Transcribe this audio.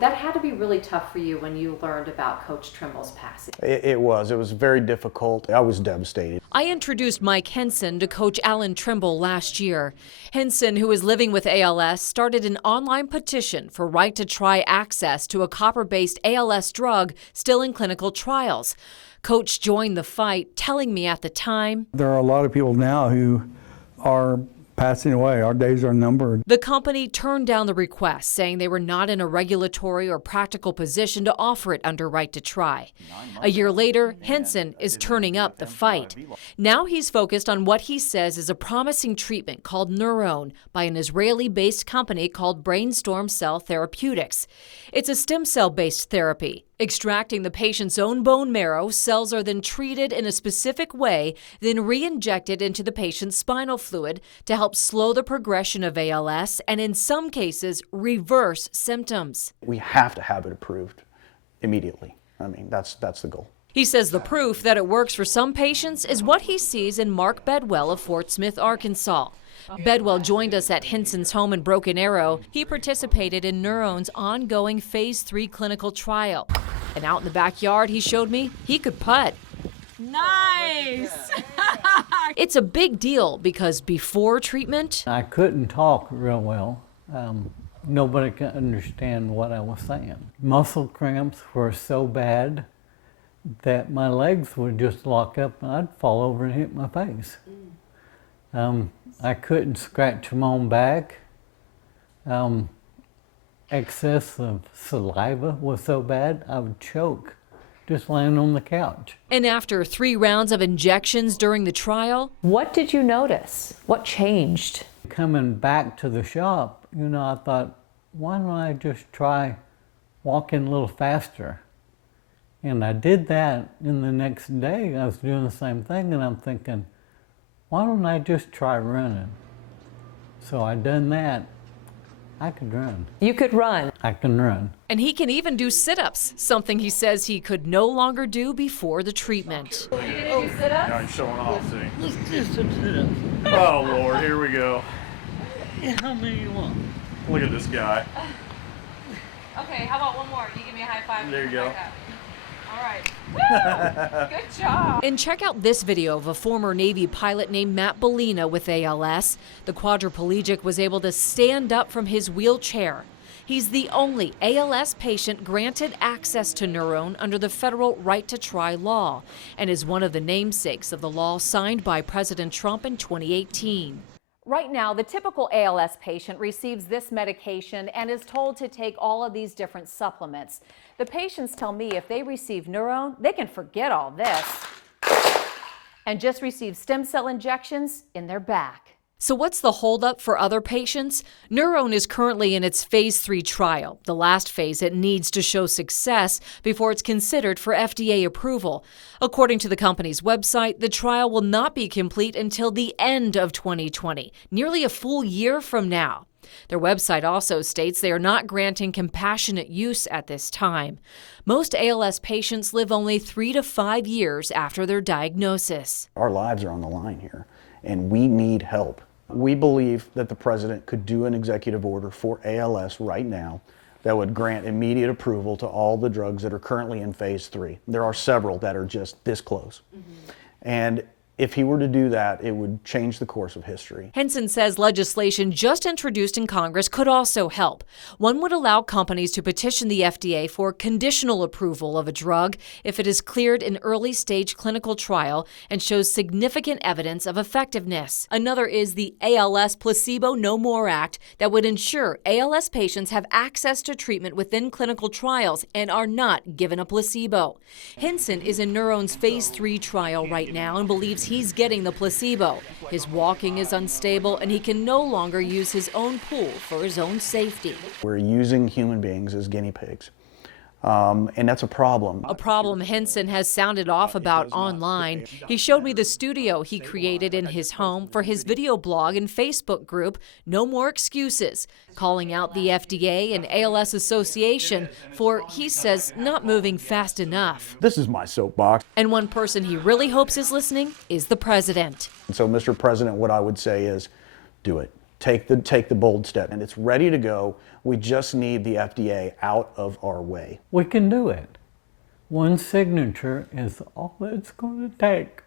That had to be really tough for you when you learned about Coach Trimble's passing. It was very difficult. I was devastated. I introduced Mike Henson to Coach Alan Trimble last year. Henson, who is living with ALS, started an online petition for right to try access to a copper-based ALS drug still in clinical trials. Coach joined the fight, telling me at the time, there are a lot of people now who are passing away. Our days are numbered. The company turned down the request, saying they were not in a regulatory or practical position to offer it under right to try. A year later, Henson is turning up the fight. Now he's focused on what he says is a promising treatment called NurOwn by an Israeli-based company called Brainstorm Cell Therapeutics. It's a stem cell-based therapy. Extracting the patient's own bone marrow, cells are then treated in a specific way, then re-injected into the patient's spinal fluid to help slow the progression of ALS and, in some cases, reverse symptoms. We have to have it approved immediately. I mean, that's the goal. He says the proof that it works for some patients is what he sees in Mark Bedwell of Fort Smith, Arkansas. Bedwell joined us at Henson's home in Broken Arrow. He participated in NurOwn's ongoing Phase 3 clinical trial. And out in the backyard, he showed me he could putt. Nice! It's a big deal because before treatment, I couldn't talk real well. Nobody could understand what I was saying. Muscle cramps were so bad that my legs would just lock up and I'd fall over and hit my face. I couldn't scratch my own back. Excess of saliva was so bad I would choke just laying on the couch. And after 3 rounds of injections during the trial, What did you notice? What changed? Coming back to the shop, I thought, why don't I just try walking a little faster? And I did that, and the next day I was doing the same thing, and I'm thinking, why don't I just try running? So I done that. I could run. You could run. I can run. and he can even do sit-ups, something he says he could no longer do before the treatment. Now he's showing off, see. Let's do some sit-ups. Oh, Lord, here we go. Yeah, how many you want? Look at this guy. Okay, how about one more? You give me a high five. There you go. All right. Woo! Good job. And check out this video of a former Navy pilot named Matt Bellina with ALS. The quadriplegic was able to stand up from his wheelchair. He's the only ALS patient granted access to NurOwn under the federal Right to Try law and is one of the namesakes of the law signed by President Trump in 2018. Right now, the typical ALS patient receives this medication and is told to take all of these different supplements. The patients tell me if they receive NurOwn, they can forget all this and just receive stem cell injections in their back. So what's the holdup for other patients? NurOwn is currently in its Phase 3 trial, the last phase it needs to show success before it's considered for FDA approval. According to the company's website, the trial will not be complete until the end of 2020, nearly a full year from now. Their website also states they are not granting compassionate use at this time. Most ALS patients live only 3 to 5 years after their diagnosis. Our lives are on the line here, and we need help. We believe that the president could do an executive order for ALS right now that would grant immediate approval to all the drugs that are currently in Phase 3. There are several that are just this close. And if he were to do that, it would change the course of history. Henson says legislation just introduced in Congress could also help. One would allow companies to petition the FDA for conditional approval of a drug if it is cleared in early-stage clinical trial and shows significant evidence of effectiveness. Another is the ALS Placebo No More Act that would ensure ALS patients have access to treatment within clinical trials and are not given a placebo. Henson is in NurOwn's Phase 3 trial right now and believes he's getting the placebo. His walking is unstable and he can no longer use his own pool for his own safety. We're using human beings as guinea pigs, and that's a problem. A problem Henson has sounded off about online. He showed me the studio he created in his home for his video blog and Facebook group, No More Excuses, calling out the FDA and ALS Association for, he says, not moving fast enough. This is my soapbox. And one person he really hopes is listening is the president. And so, Mr. President, what I would say is, do it. take the bold step, and it's ready to go. We just need the FDA out of our way. We can do it. One signature is all it's going to take.